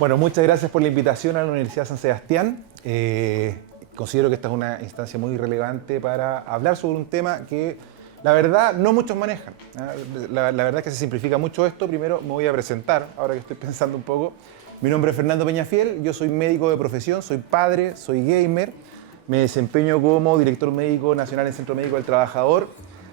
Bueno, muchas gracias por la invitación a la Universidad San Sebastián. Considero que esta es una instancia muy relevante para hablar sobre un tema que, la verdad, no muchos manejan. La verdad es que se simplifica mucho esto. Primero me voy a presentar, ahora que estoy pensando un poco. Mi nombre es Fernando Peñafiel, yo soy médico de profesión, soy padre, soy gamer. Me desempeño como director médico nacional en Centro Médico del Trabajador.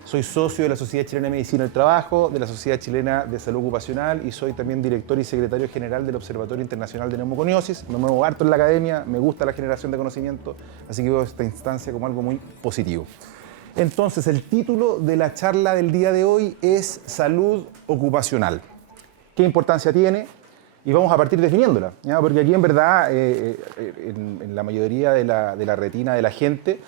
Soy socio de la Sociedad Chilena de Medicina del Trabajo, de la Sociedad Chilena de Salud Ocupacional y soy también director y secretario general del Observatorio Internacional de Neumoconiosis. Me muevo harto en la academia, me gusta la generación de conocimiento, así que veo esta instancia como algo muy positivo. Entonces, el título de la charla del día de hoy es Salud Ocupacional. ¿Qué importancia tiene? Y vamos a partir definiéndola, ¿ya? Porque aquí en verdad, en la mayoría de la retina de la gente,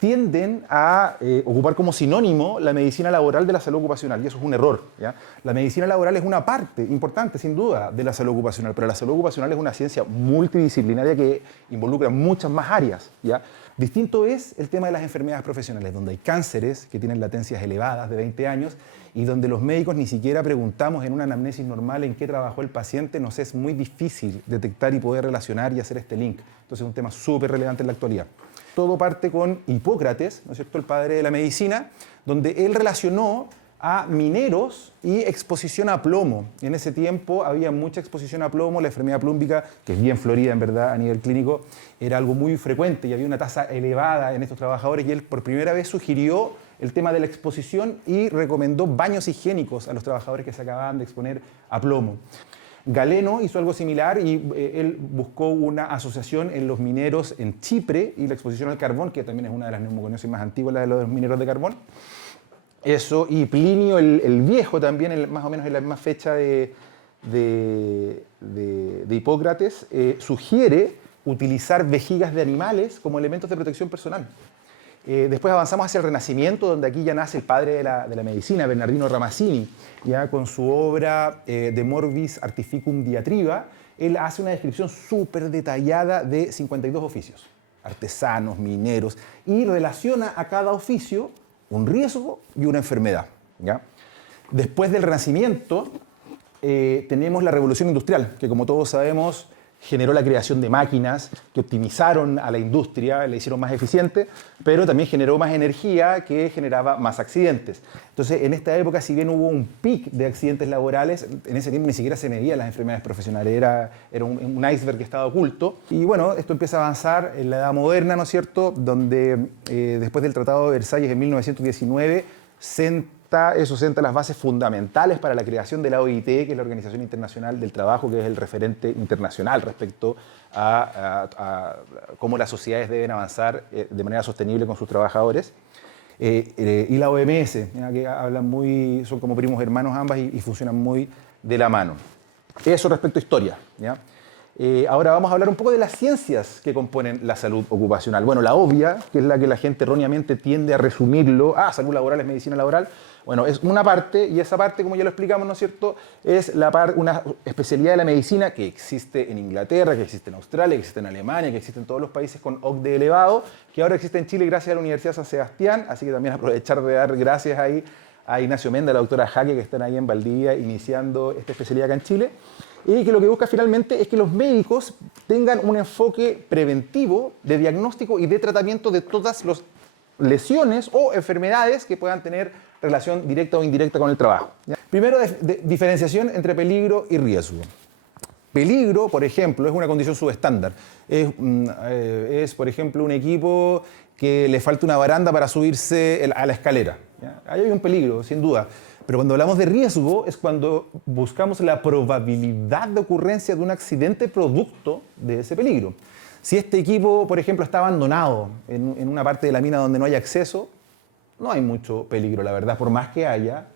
tienden a ocupar como sinónimo la medicina laboral de la salud ocupacional, y eso es un error, ¿ya? La medicina laboral es una parte importante, sin duda, de la salud ocupacional, pero la salud ocupacional es una ciencia multidisciplinaria que involucra muchas más áreas, ¿ya? Distinto es el tema de las enfermedades profesionales, donde hay cánceres que tienen latencias elevadas de 20 años y donde los médicos ni siquiera preguntamos en una anamnesis normal en qué trabajó el paciente, nos es muy difícil detectar y poder relacionar y hacer este link. Entonces es un tema súper relevante en la actualidad. Todo parte con Hipócrates, ¿no es cierto?, el padre de la medicina, donde él relacionó a mineros y exposición a plomo. En ese tiempo había mucha exposición a plomo, la enfermedad plúmbica, que es bien florida en verdad a nivel clínico, era algo muy frecuente y había una tasa elevada en estos trabajadores y él por primera vez sugirió el tema de la exposición y recomendó baños higiénicos a los trabajadores que se acababan de exponer a plomo. Galeno hizo algo similar y él buscó una asociación en los mineros en Chipre y la exposición al carbón, que también es una de las neumoconiosis más antiguas, la de los mineros de carbón. Eso, y Plinio el Viejo también, más o menos en la misma fecha de Hipócrates, sugiere utilizar vejigas de animales como elementos de protección personal. Después avanzamos hacia el Renacimiento, donde aquí ya nace el padre de la medicina, Bernardino Ramazzini, ya con su obra De Morbis Artificum Diatriba. Él hace una descripción súper detallada de 52 oficios, artesanos, mineros, y relaciona a cada oficio un riesgo y una enfermedad, ¿ya? Después del Renacimiento tenemos la Revolución Industrial, que como todos sabemos generó la creación de máquinas que optimizaron a la industria, la hicieron más eficiente, pero también generó más energía que generaba más accidentes. Entonces, en esta época, si bien hubo un pic de accidentes laborales, en ese tiempo ni siquiera se medían las enfermedades profesionales, era un iceberg que estaba oculto. Y bueno, esto empieza a avanzar en la Edad Moderna, ¿no es cierto?, donde después del Tratado de Versalles en 1919, eso senta las bases fundamentales para la creación de la OIT, que es la Organización Internacional del Trabajo, que es el referente internacional respecto a cómo las sociedades deben avanzar de manera sostenible con sus trabajadores. Y la OMS, que son como primos hermanos ambas y funcionan muy de la mano. Eso respecto a historia, ¿ya? Ahora vamos a hablar un poco de las ciencias que componen la salud ocupacional. Bueno, la obvia, que es la que la gente erróneamente tiende a resumirlo, salud laboral es medicina laboral. Bueno, es una parte, y esa parte, como ya lo explicamos, ¿no es cierto?, es una especialidad de la medicina que existe en Inglaterra, que existe en Australia, que existe en Alemania, que existe en todos los países con OCDE elevado, que ahora existe en Chile gracias a la Universidad San Sebastián, así que también aprovechar de dar gracias ahí a Ignacio Menda, a la doctora Jaque, que están ahí en Valdivia iniciando esta especialidad acá en Chile, y que lo que busca finalmente es que los médicos tengan un enfoque preventivo de diagnóstico y de tratamiento de todas las lesiones o enfermedades que puedan tener relación directa o indirecta con el trabajo, ¿ya? Primero, diferenciación entre peligro y riesgo. Peligro, por ejemplo, es una condición subestándar. Es, por ejemplo, un equipo que le falta una baranda para subirse a la escalera, ¿ya? Ahí hay un peligro, sin duda. Pero cuando hablamos de riesgo es cuando buscamos la probabilidad de ocurrencia de un accidente producto de ese peligro. Si este equipo, por ejemplo, está abandonado en una parte de la mina donde no hay acceso, no hay mucho peligro, la verdad, por más que haya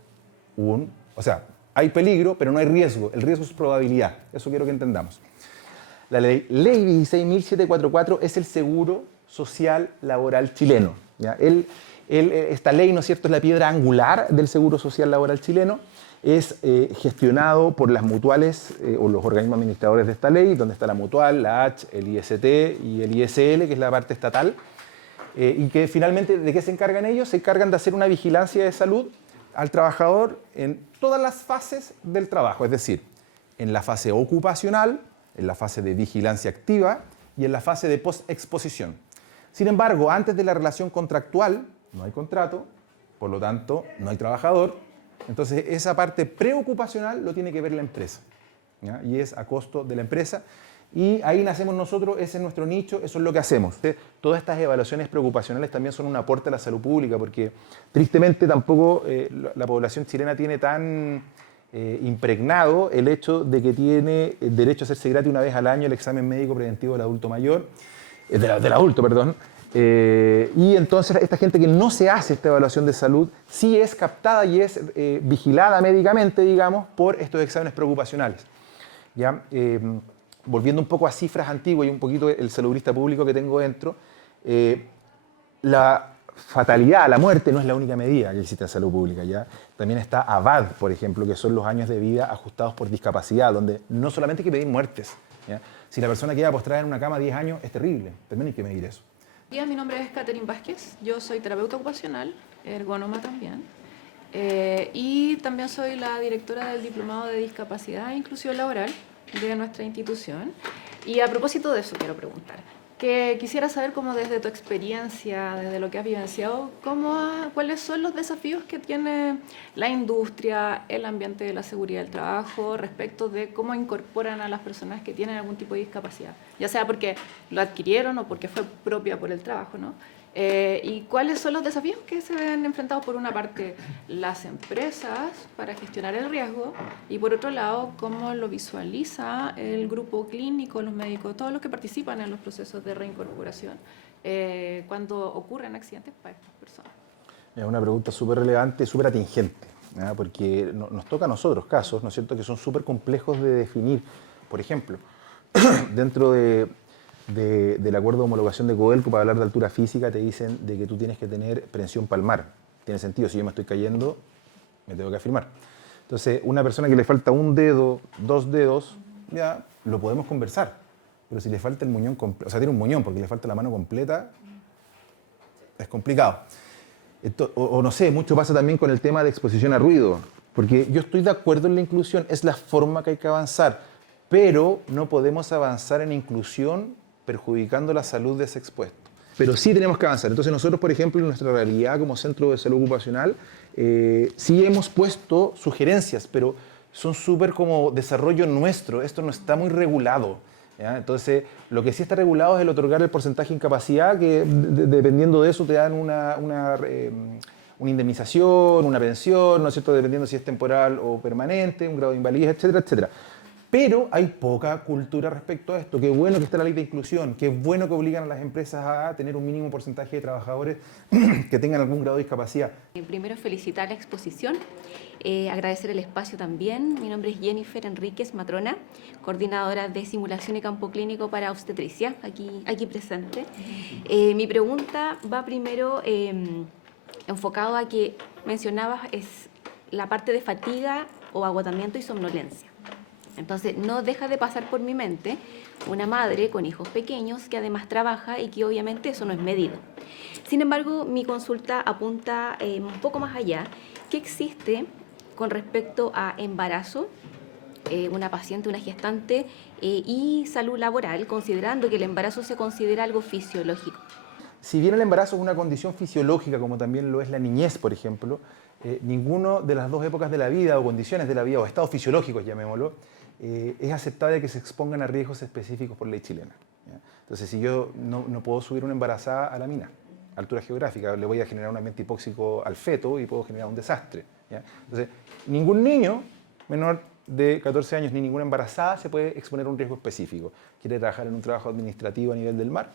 hay peligro, pero no hay riesgo. El riesgo es probabilidad. Eso quiero que entendamos. La ley 16.744 es el seguro social laboral chileno, ¿ya? Esta ley, ¿no es cierto?, es la piedra angular del seguro social laboral chileno. Es gestionado por las mutuales o los organismos administradores de esta ley, donde está la mutual, la H, el IST y el ISL, que es la parte estatal. Y que finalmente, ¿de qué se encargan ellos? Se encargan de hacer una vigilancia de salud al trabajador en todas las fases del trabajo, es decir, en la fase ocupacional, en la fase de vigilancia activa y en la fase de post-exposición. Sin embargo, antes de la relación contractual no hay contrato, por lo tanto no hay trabajador, entonces esa parte preocupacional lo tiene que ver la empresa, ¿ya? Y es a costo de la empresa. Y ahí nacemos nosotros, ese es nuestro nicho, eso es lo que hacemos. Todas estas evaluaciones preocupacionales también son un aporte a la salud pública, porque tristemente tampoco la población chilena tiene tan impregnado el hecho de que tiene derecho a hacerse gratis una vez al año el examen médico preventivo del adulto mayor, del adulto, perdón. Y entonces esta gente que no se hace esta evaluación de salud sí es captada y es vigilada médicamente, digamos, por estos exámenes preocupacionales. ¿Ya? Volviendo un poco a cifras antiguas y un poquito el salubrista público que tengo dentro, la fatalidad, la muerte no es la única medida que existe en salud pública, ¿ya? También está ABAD, por ejemplo, que son los años de vida ajustados por discapacidad, donde no solamente hay que medir muertes, ¿ya? Si la persona queda postrada en una cama 10 años, es terrible, también hay que medir eso. Mi nombre es Catherine Vázquez, yo soy terapeuta ocupacional, ergónoma también, y también soy la directora del Diplomado de Discapacidad e Inclusión Laboral de nuestra institución. Y a propósito de eso quiero preguntar, que quisiera saber cómo desde tu experiencia, desde lo que has vivenciado, cuáles son los desafíos que tiene la industria, el ambiente de la seguridad del trabajo respecto de cómo incorporan a las personas que tienen algún tipo de discapacidad, ya sea porque lo adquirieron o porque fue propia por el trabajo, ¿no? ¿Y cuáles son los desafíos que se ven enfrentados por una parte las empresas para gestionar el riesgo y por otro lado cómo lo visualiza el grupo clínico, los médicos, todos los que participan en los procesos de reincorporación cuando ocurren accidentes para estas personas? Es una pregunta súper relevante, súper atingente, ¿ya? Porque nos toca a nosotros casos, ¿no es cierto?, que son súper complejos de definir. Por ejemplo, dentro del acuerdo de homologación de Codelco para hablar de altura física te dicen de que tú tienes que tener prensión palmar. Tiene sentido, si yo me estoy cayendo, me tengo que afirmar. Entonces, una persona que le falta un dedo, 2 dedos, ya lo podemos conversar. Pero si le falta el muñón completo, o sea, tiene un muñón porque le falta la mano completa, es complicado. O no sé, mucho pasa también con el tema de exposición a ruido, porque yo estoy de acuerdo en la inclusión, es la forma que hay que avanzar, pero no podemos avanzar en inclusión perjudicando la salud de ese expuesto. Pero sí tenemos que avanzar. Entonces nosotros, por ejemplo, en nuestra realidad como Centro de Salud Ocupacional, sí hemos puesto sugerencias, pero son súper como desarrollo nuestro. Esto no está muy regulado, ¿ya? Entonces, lo que sí está regulado es el otorgar el porcentaje de incapacidad, que dependiendo de eso te dan una indemnización, una pensión, ¿no es cierto?, dependiendo si es temporal o permanente, un grado de invalidez, etcétera, etcétera. Pero hay poca cultura respecto a esto. Qué bueno que está la ley de inclusión, qué bueno que obligan a las empresas a tener un mínimo porcentaje de trabajadores que tengan algún grado de discapacidad. Primero, felicitar la exposición, agradecer el espacio también. Mi nombre es Jennifer Enríquez Matrona, coordinadora de simulación y campo clínico para obstetricia, aquí presente. Mi pregunta va primero enfocado a que mencionabas es la parte de fatiga o agotamiento y somnolencia. Entonces, no deja de pasar por mi mente una madre con hijos pequeños que además trabaja y que obviamente eso no es medido. Sin embargo, mi consulta apunta un poco más allá. ¿Qué existe con respecto a embarazo, una paciente, una gestante y salud laboral, considerando que el embarazo se considera algo fisiológico? Si bien el embarazo es una condición fisiológica, como también lo es la niñez, por ejemplo, ninguno de las dos épocas de la vida o condiciones de la vida o estados fisiológicos, llamémoslo, es aceptable que se expongan a riesgos específicos por ley chilena, ¿ya? Entonces, si yo no puedo subir una embarazada a la mina, altura geográfica, le voy a generar un ambiente hipóxico al feto y puedo generar un desastre, ¿ya? Entonces, ningún niño menor de 14 años ni ninguna embarazada se puede exponer a un riesgo específico. ¿Quiere trabajar en un trabajo administrativo a nivel del mar?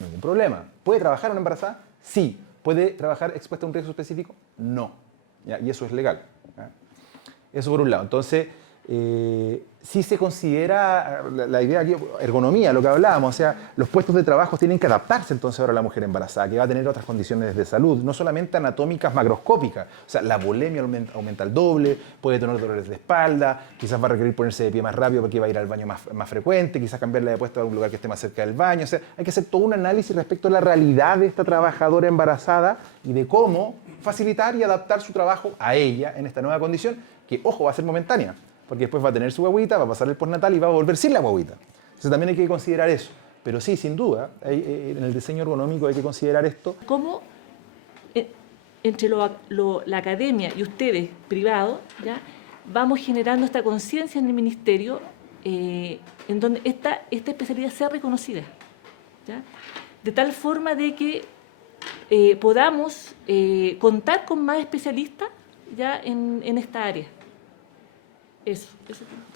Ningún problema. ¿Puede trabajar una embarazada? Sí. ¿Puede trabajar expuesta a un riesgo específico? No, ¿ya? Y eso es legal, ¿ya? Eso por un lado. Entonces, sí se considera la idea aquí, ergonomía, lo que hablábamos, o sea, los puestos de trabajo tienen que adaptarse entonces ahora a la mujer embarazada, que va a tener otras condiciones de salud, no solamente anatómicas macroscópicas, o sea, la bulimia aumenta al doble, puede tener dolores de espalda, quizás va a requerir ponerse de pie más rápido porque va a ir al baño más frecuente, quizás cambiarle de puesto a un lugar que esté más cerca del baño, o sea, hay que hacer todo un análisis respecto a la realidad de esta trabajadora embarazada y de cómo facilitar y adaptar su trabajo a ella en esta nueva condición, que, ojo, va a ser momentánea, porque después va a tener su guagüita, va a pasar el postnatal y va a volver sin la guagüita. Entonces también hay que considerar eso. Pero sí, sin duda, en el diseño ergonómico hay que considerar esto. ¿Cómo entre la academia y ustedes, privados, ¿ya?, vamos generando esta conciencia en el ministerio en donde esta especialidad sea reconocida, ¿ya?, de tal forma de que podamos contar con más especialistas ya en esta área? Eso.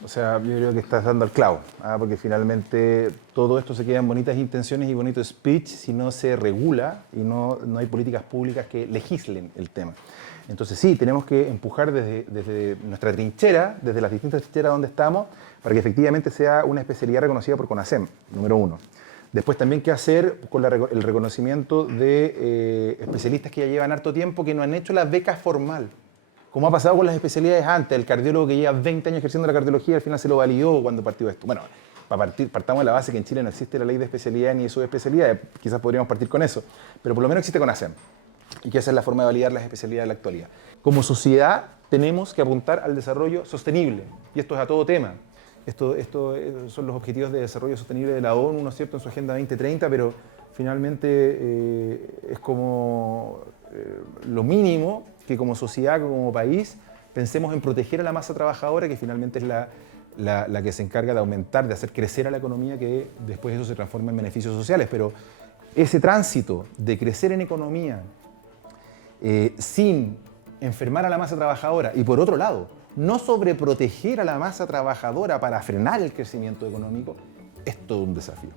O sea, yo creo que estás dando al clavo, porque finalmente todo esto se queda en bonitas intenciones y bonito speech si no se regula y no hay políticas públicas que legislen el tema. Entonces sí, tenemos que empujar desde nuestra trinchera, desde las distintas trincheras donde estamos, para que efectivamente sea una especialidad reconocida por CONASEM, número uno. Después también qué hacer con el reconocimiento de especialistas que ya llevan harto tiempo, que no han hecho la beca formal. Como ha pasado con las especialidades antes, el cardiólogo que lleva 20 años ejerciendo la cardiología al final se lo validó cuando partió esto. Bueno, partamos de la base que en Chile no existe la ley de especialidad ni de subespecialidades, quizás podríamos partir con eso, pero por lo menos existe CONASEM, y que esa es la forma de validar las especialidades en la actualidad. Como sociedad tenemos que apuntar al desarrollo sostenible, y esto es a todo tema. Esto son los objetivos de desarrollo sostenible de la ONU, ¿no es cierto?, en su Agenda 2030, pero finalmente es como lo mínimo que como sociedad, como país, pensemos en proteger a la masa trabajadora, que finalmente es la que se encarga de aumentar, de hacer crecer a la economía, que después eso se transforma en beneficios sociales. Pero ese tránsito de crecer en economía sin enfermar a la masa trabajadora y, por otro lado, no sobreproteger a la masa trabajadora para frenar el crecimiento económico, es todo un desafío.